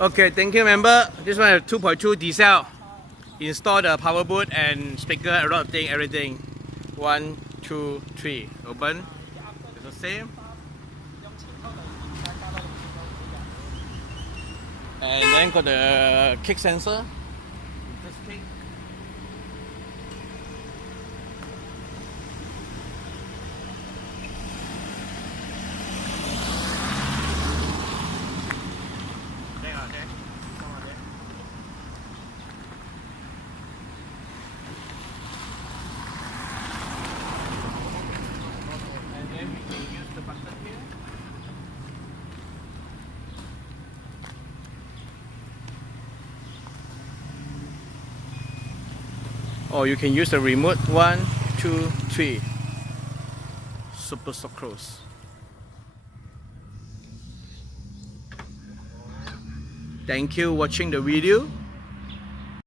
Okay, thank you, member. This one has 2.2 diesel. Install the power boot and speaker, a lot of thing, everything. 1, 2, 3. Open. It's the same. And then got the kick sensor. Just kick. Or you can use the remote. 1, 2, 3. Super close. Thank you for watching the video.